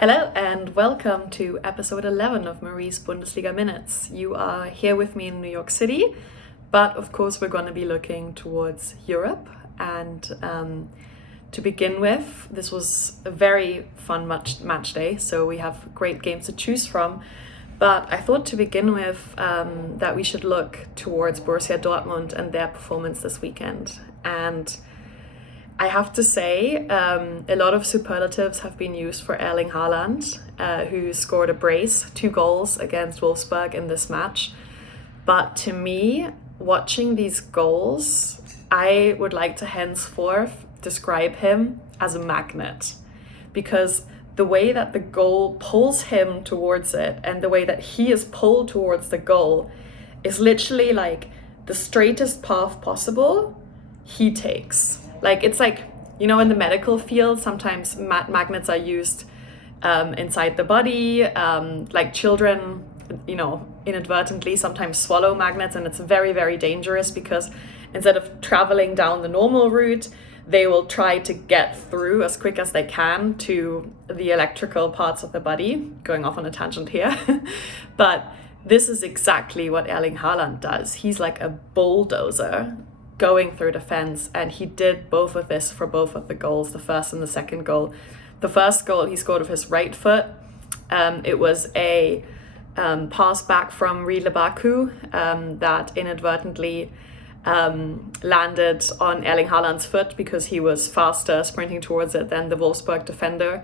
Hello and welcome to episode 11 of Marie's Bundesliga Minutes. You are here with me in New York City, but of course we're going to be looking towards Europe. And to begin with, this was a very fun match day, so we have great games to choose from. But I thought to begin with that we should look towards Borussia Dortmund and their performance this weekend. And I have to say, a lot of superlatives have been used for Erling Haaland, who scored a brace, 2 goals against Wolfsburg in this match. But to me, watching these goals, I would like to henceforth describe him as a magnet, because the way that the goal pulls him towards it and the way that he is pulled towards the goal is literally like the straightest path possible he takes. Like, it's like, you know, in the medical field, sometimes magnets are used inside the body. Like children, you know, inadvertently sometimes swallow magnets, and it's very, very dangerous because instead of traveling down the normal route, they will try to get through as quick as they can to the electrical parts of the body. Going off on a tangent here. But this is exactly what Erling Haaland does. He's like a bulldozer going through defense, and he did both of this for both of the goals, the first and the second goal. The first goal he scored with his right foot. It was a pass back from Baku that inadvertently landed on Erling Haaland's foot because he was faster sprinting towards it than the Wolfsburg defender,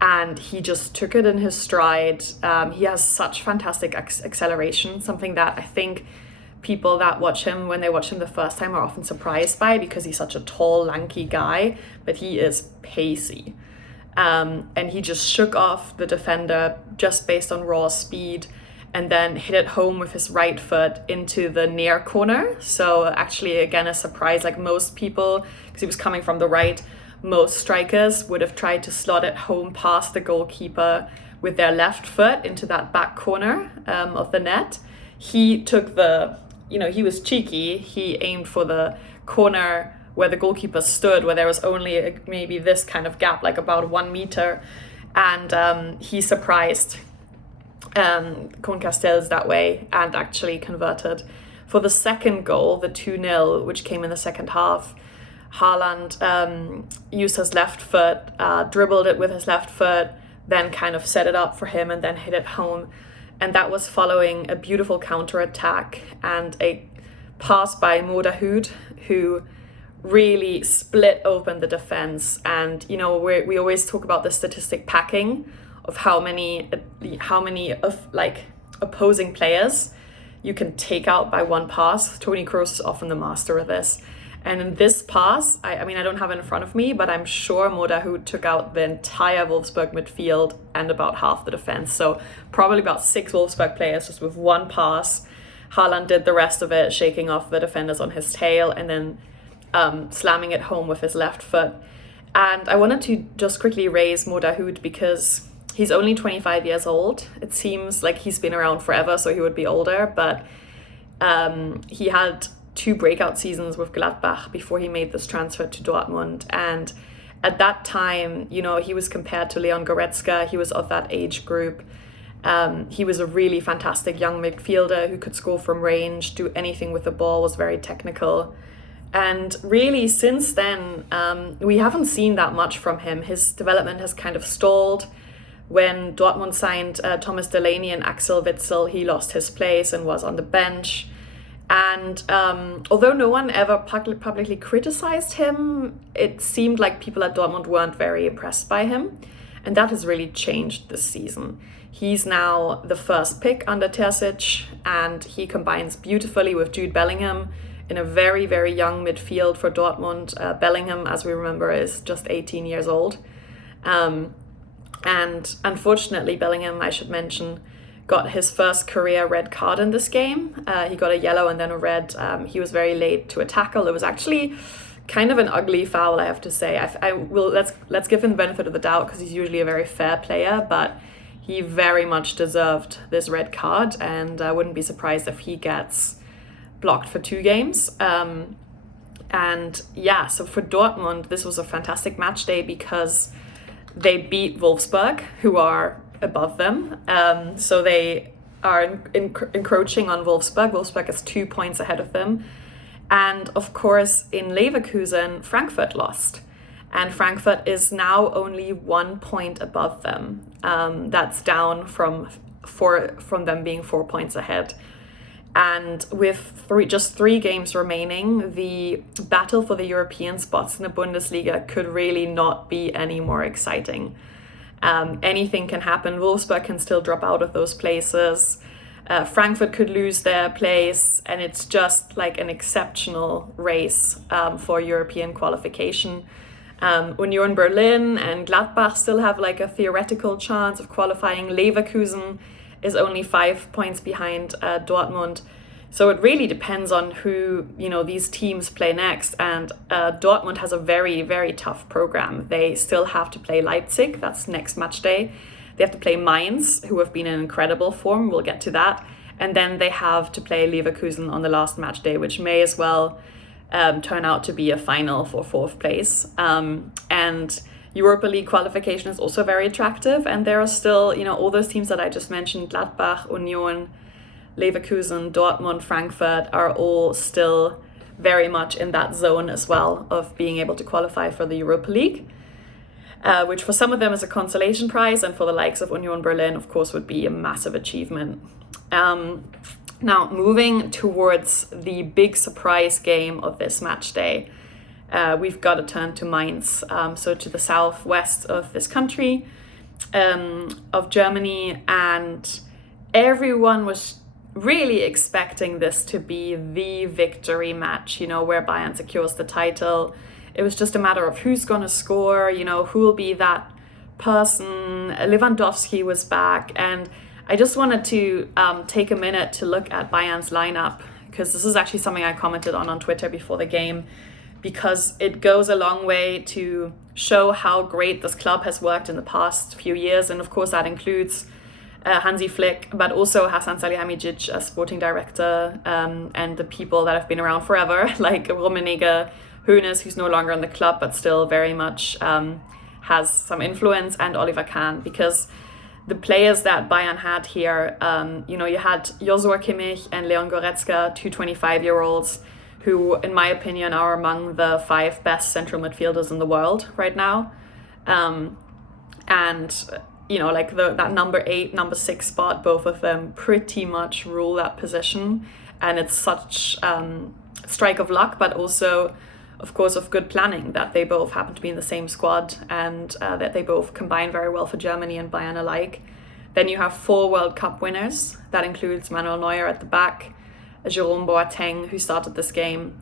and he just took it in his stride. He has such fantastic acceleration, something that I think people that watch him when they watch him the first time are often surprised by, because he's such a tall, lanky guy, but he is pacey. And he just shook off the defender just based on raw speed and then hit it home with his right foot into the near corner. So actually, again, a surprise. Like most people, because he was coming from the right, most strikers would have tried to slot it home past the goalkeeper with their left foot into that back corner of the net. He took he was cheeky. He aimed for the corner where the goalkeeper stood, where there was only maybe this kind of gap, like about 1 meter. And he surprised Castells that way and actually converted. For the second goal, the 2-0, which came in the second half, Haaland used his left foot, dribbled it with his left foot, then kind of set it up for him and then hit it home. And that was following a beautiful counter-attack and a pass by Jude, who really split open the defense. And, you know, we always talk about the statistic packing of how many of like opposing players you can take out by one pass. Toni Kroos is often the master of this. And in this pass, I mean, I don't have it in front of me, but I'm sure Jude took out the entire Wolfsburg midfield and about half the defense. So probably about 6 Wolfsburg players just with one pass. Haaland did the rest of it, shaking off the defenders on his tail and then slamming it home with his left foot. And I wanted to just quickly raise Jude because he's only 25 years old. It seems like he's been around forever, so he would be older, but he had 2 breakout seasons with Gladbach before he made this transfer to Dortmund. And at that time, you know, he was compared to Leon Goretzka. He was of that age group. He was a really fantastic young midfielder who could score from range, do anything with the ball, was very technical. And really, since then, we haven't seen that much from him. His development has kind of stalled. When Dortmund signed Thomas Delaney and Axel Witsel, he lost his place and was on the bench. And although no one ever publicly criticized him, it seemed like people at Dortmund weren't very impressed by him. And that has really changed this season. He's now the first pick under Terzic, and he combines beautifully with Jude Bellingham in a very, very young midfield for Dortmund. Bellingham, as we remember, is just 18 years old. And unfortunately, Bellingham, I should mention, got his first career red card in this game. He got a yellow and then a red. He was very late to a tackle. It was actually kind of an ugly foul, I have to say. Let's give him the benefit of the doubt because he's usually a very fair player, but he very much deserved this red card, and I wouldn't be surprised if he gets blocked for 2 games. And yeah, so for Dortmund, this was a fantastic match day because They beat Wolfsburg, who are above them. So they are encroaching on Wolfsburg. Wolfsburg is 2 points ahead of them. And of course, in Leverkusen, Frankfurt lost. And Frankfurt is now only 1 point above them. That's down from them being 4 points ahead. And with just 3 games remaining, the battle for the European spots in the Bundesliga could really not be any more exciting. Anything can happen. Wolfsburg can still drop out of those places. Frankfurt could lose their place, and it's just like an exceptional race for European qualification. Union Berlin and Gladbach still have like a theoretical chance of qualifying. Leverkusen is only 5 points behind Dortmund. So it really depends on who, these teams play next. And Dortmund has a very, very tough program. They still have to play Leipzig. That's next match day. They have to play Mainz, who have been in incredible form. We'll get to that. And then they have to play Leverkusen on the last match day, which may as well turn out to be a final for 4th place. And Europa League qualification is also very attractive. And there are still, all those teams that I just mentioned, Gladbach, Union, Leverkusen, Dortmund, Frankfurt, are all still very much in that zone as well of being able to qualify for the Europa League, which for some of them is a consolation prize, and for the likes of Union Berlin, of course, would be a massive achievement. Now, moving towards the big surprise game of this match day, we've got to turn to Mainz, so to the southwest of this country, of Germany, and everyone was really expecting this to be the victory match, where Bayern secures the title. It was just a matter of who's going to score, who will be that person. Lewandowski was back, and I just wanted to take a minute to look at Bayern's lineup, because this is actually something I commented on Twitter before the game, because it goes a long way to show how great this club has worked in the past few years. And of course that includes Hansi Flick, but also Hasan Salihamidzic as sporting director, and the people that have been around forever, like Rummenigge, Hoeneß, who's no longer in the club, but still very much has some influence, and Oliver Kahn, because the players that Bayern had here, you had Joshua Kimmich and Leon Goretzka, 2 25-year-olds, who, in my opinion, are among the 5 best central midfielders in the world right now. That number 8, number 6 spot, both of them pretty much rule that position. And it's such strike of luck, but also, of course, of good planning that they both happen to be in the same squad, and that they both combine very well for Germany and Bayern alike. Then you have 4 World Cup winners. That includes Manuel Neuer at the back, Jerome Boateng, who started this game,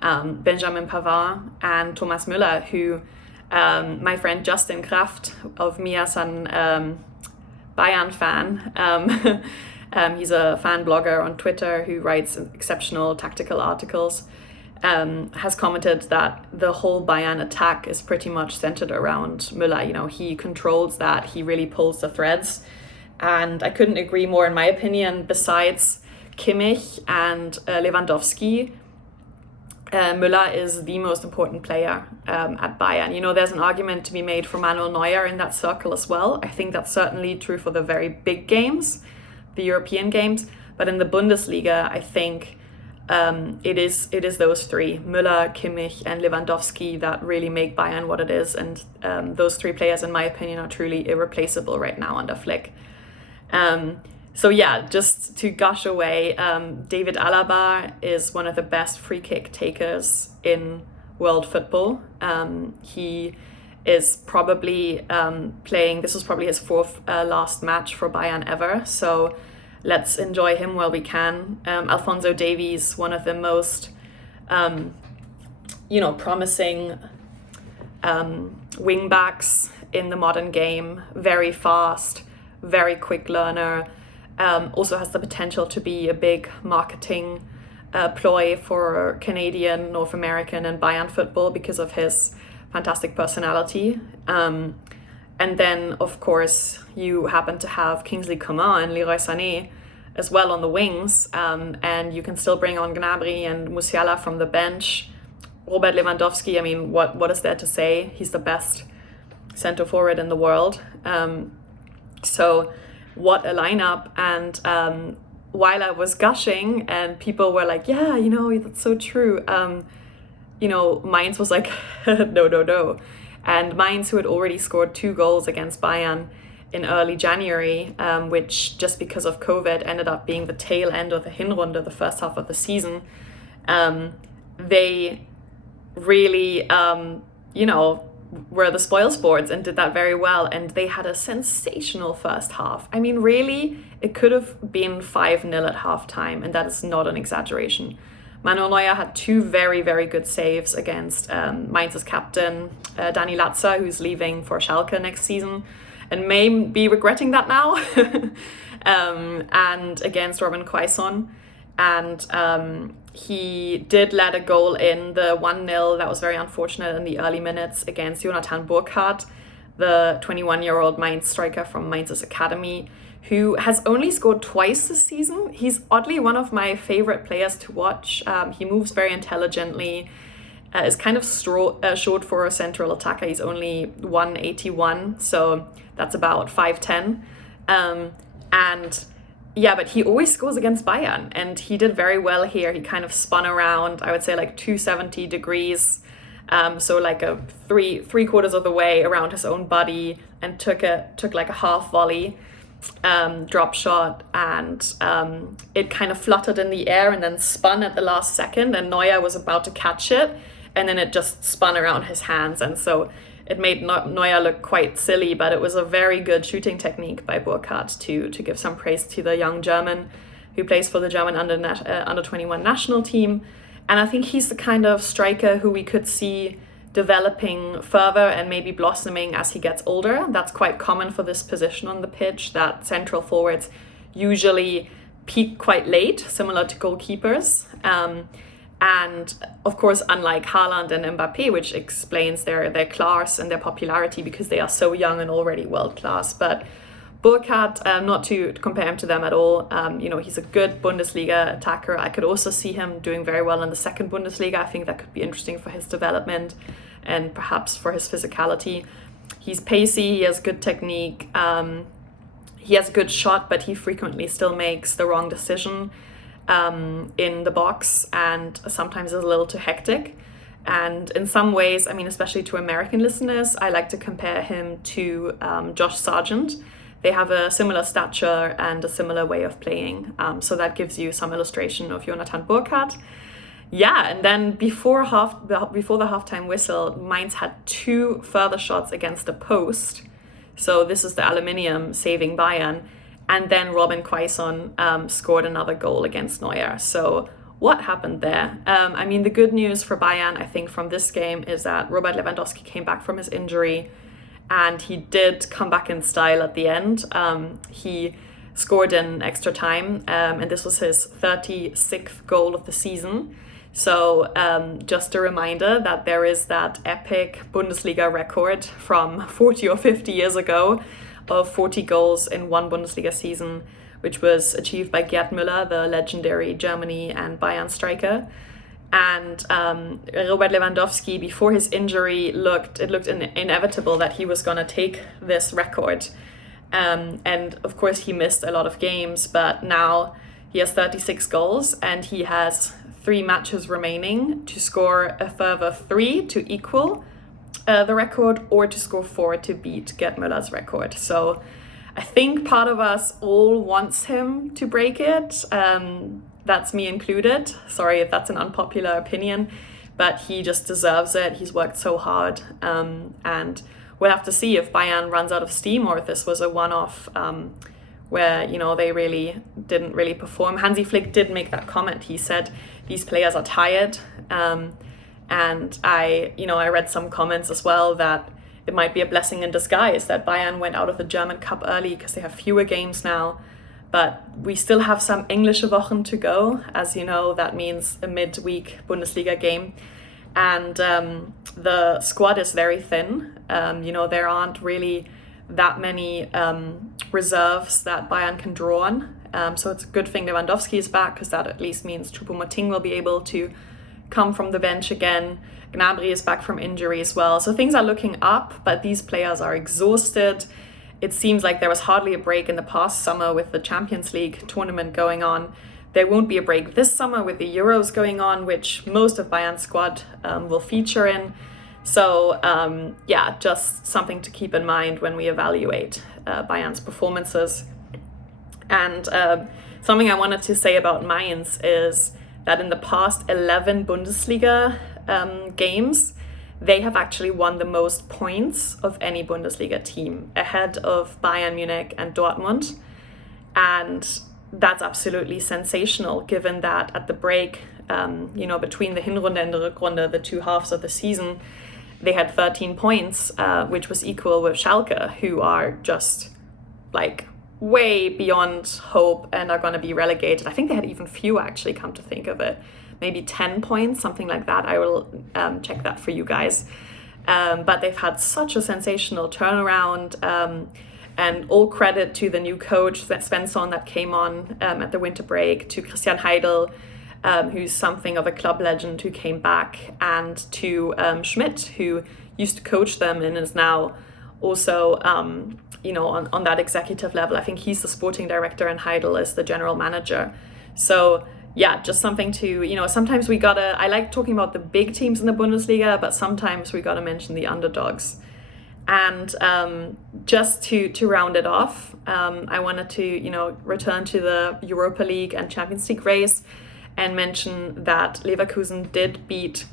Benjamin Pavard, and Thomas Müller, who my friend Justin Kraft of Miasan Bayern fan, he's a fan blogger on Twitter who writes exceptional tactical articles, has commented that the whole Bayern attack is pretty much centered around Müller. He controls that, he really pulls the threads, and I couldn't agree more. In my opinion, besides Kimmich and Lewandowski, Müller is the most important player at Bayern. There's an argument to be made for Manuel Neuer in that circle as well. I think that's certainly true for the very big games, the European games, but in the Bundesliga, I think it is those 3, Müller, Kimmich, and Lewandowski, that really make Bayern what it is. And those 3 players, in my opinion, are truly irreplaceable right now under Flick. So yeah, just to gush away, David Alaba is one of the best free kick takers in world football. He is probably this was probably his 4th last match for Bayern ever. So let's enjoy him while we can. Alphonso Davies, one of the most, promising wing backs in the modern game. Very fast, very quick learner. Also has the potential to be a big marketing ploy for Canadian, North American, and Bayern football because of his fantastic personality. And then, of course, you happen to have Kingsley Coman and Leroy Sané as well on the wings, and you can still bring on Gnabry and Musiala from the bench. Robert Lewandowski, what is there to say? He's the best center forward in the world. So what a lineup. And while I was gushing and people were like, yeah, you know, that's so true, you know, Mainz was like, no. And Mainz, who had already scored 2 goals against Bayern in early January, which just because of COVID ended up being the tail end of the Hinrunde, the first half of the season, they really, you know, were the spoilsports and did that very well. And they had a sensational first half. I mean, really, it could have been 5-0 at halftime, and that is not an exaggeration. Manuel Neuer had 2 very, very good saves against Mainz's captain, Dani Latza, who's leaving for Schalke next season and may be regretting that now, and against Robin Quaison. And he did let a goal in, the 1-0, that was very unfortunate in the early minutes, against Jonathan Burkardt, the 21-year-old Mainz striker from Mainz's academy, who has only scored twice this season. He's oddly one of my favorite players to watch. He moves very intelligently, is kind of short for a central attacker. He's only 181, so that's about 5'10". And yeah, but he always scores against Bayern, and he did very well here. He kind of spun around, I would say like 270 degrees, so like a three quarters of the way around his own body, and took like a half volley drop shot, and it kind of fluttered in the air and then spun at the last second, and Neuer was about to catch it, and then it just spun around his hands, and so it made Neuer look quite silly. But it was a very good shooting technique by Burkardt, to give some praise to the young German who plays for the German under 21 national team. And I think he's the kind of striker who we could see developing further and maybe blossoming as he gets older. That's quite common for this position on the pitch, that central forwards usually peak quite late, similar to goalkeepers. And of course, unlike Haaland and Mbappe, which explains their class and their popularity because they are so young and already world class. But Burkardt, not to compare him to them at all, you know, he's a good Bundesliga attacker. I could also see him doing very well in the second Bundesliga. I think that could be interesting for his development and perhaps for his physicality. He's pacey, he has good technique, he has a good shot, but he frequently still makes the wrong decision in the box, and sometimes is a little too hectic. And in some ways, I mean, especially to American listeners, I like to compare him to Josh Sargent. They have a similar stature and a similar way of playing. So that gives you some illustration of Jonathan Burkardt. Yeah, and then before the halftime whistle, Mainz had 2 further shots against the post. So this is the aluminium saving Bayern. And then Robin Quaison scored another goal against Neuer. So what happened there? I mean, the good news for Bayern, I think, from this game is that Robert Lewandowski came back from his injury, and he did come back in style at the end. He scored in extra time, and this was his 36th goal of the season. So just a reminder that there is that epic Bundesliga record from 40 or 50 years ago of 40 goals in one Bundesliga season, which was achieved by Gerd Müller, the legendary Germany and Bayern striker. And Robert Lewandowski, before his injury, looked inevitable that he was going to take this record. And of course, he missed a lot of games, but now he has 36 goals and he has 3 matches remaining to score a further 3 to equal the record, or to score 4 to beat Gerd Müller's record. So I think part of us all wants him to break it. That's me included. Sorry if that's an unpopular opinion, but he just deserves it. He's worked so hard. And we'll have to see if Bayern runs out of steam, or if this was a one-off where, you know, they really didn't really perform. Hansi Flick did make that comment. He said these players are tired. And I read some comments as well that it might be a blessing in disguise that Bayern went out of the German Cup early because they have fewer games now. But we still have some Englische Wochen to go. As you know, that means a midweek Bundesliga game. And the squad is very thin. There aren't really that many reserves that Bayern can draw on. So it's a good thing Lewandowski is back, because that at least means Choupo-Moting will be able to come from the bench again. Gnabry is back from injury as well. So things are looking up, but these players are exhausted. It seems like there was hardly a break in the past summer with the Champions League tournament going on. There won't be a break this summer with the Euros going on, which most of Bayern's squad will feature in. So just something to keep in mind when we evaluate Bayern's performances. And something I wanted to say about Mainz is that in the past 11 Bundesliga games, they have actually won the most points of any Bundesliga team, ahead of Bayern Munich and Dortmund. And that's absolutely sensational, given that at the break, between the Hinrunde and the Rückrunde, the two halves of the season, they had 13 points, which was equal with Schalke, who are just like way beyond hope and are going to be relegated. I think they had even fewer, actually, come to think of it. Maybe 10 points, something like that. I will check that for you guys. But they've had such a sensational turnaround, and all credit to the new coach, Svensson, that came on at the winter break, to Christian Heidel, who's something of a club legend, who came back, and to Schmidt, who used to coach them and is now also on that executive level. I think he's the sporting director and Heidel is the general manager. So yeah, just something to, sometimes I like talking about the big teams in the Bundesliga, but sometimes we gotta mention the underdogs. And just to round it off, I wanted to, return to the Europa League and Champions League race and mention that Leverkusen did beat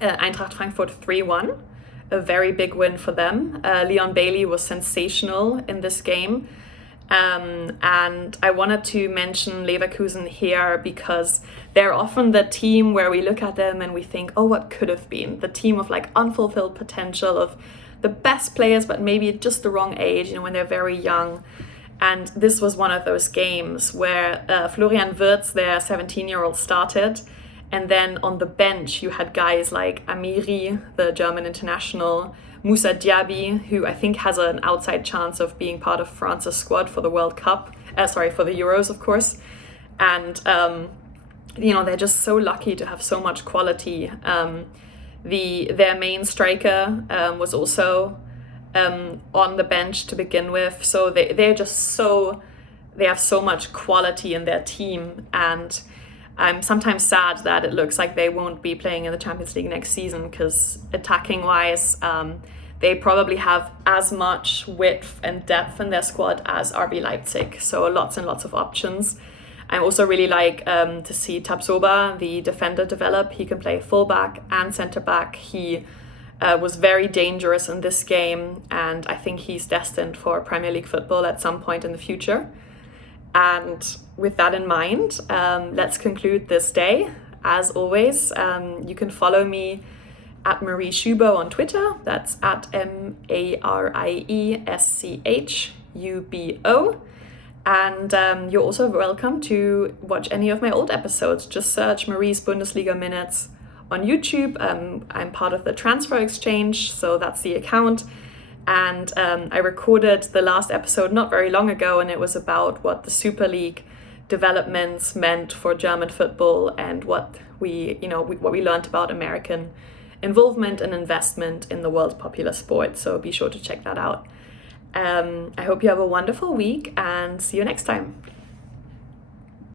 Eintracht Frankfurt 3-1, a very big win for them. Leon Bailey was sensational in this game. And I wanted to mention Leverkusen here because they're often the team where we look at them and we think, oh, what could have been? The team of like unfulfilled potential, of the best players, but maybe at just the wrong age, when they're very young. And this was one of those games where Florian Wirtz, their 17-year-old, started. And then on the bench, you had guys like Amiri, the German international, Moussa Diaby, who I think has an outside chance of being part of France's squad for the World Cup. For the Euros, of course. And, they're just so lucky to have so much quality. Their main striker was also on the bench to begin with. So they have so much quality in their team. And I'm sometimes sad that it looks like they won't be playing in the Champions League next season, because attacking-wise, they probably have as much width and depth in their squad as RB Leipzig. So lots and lots of options. I also really like to see Tabsoba, the defender, develop. He can play fullback and centre-back. He was very dangerous in this game, and I think he's destined for Premier League football at some point in the future. And with that in mind, let's conclude this day. As always, you can follow me at Marie Schubo on Twitter. That's at MARIESCHUBO. And you're also welcome to watch any of my old episodes. Just search Marie's Bundesliga Minutes on YouTube. I'm part of the Transfer Exchange, so that's the account. And I recorded the last episode not very long ago, and it was about what the Super League developments meant for German football and what we learned about American involvement and investment in the world's popular sport. So be sure to check that out. I hope you have a wonderful week and see you next time.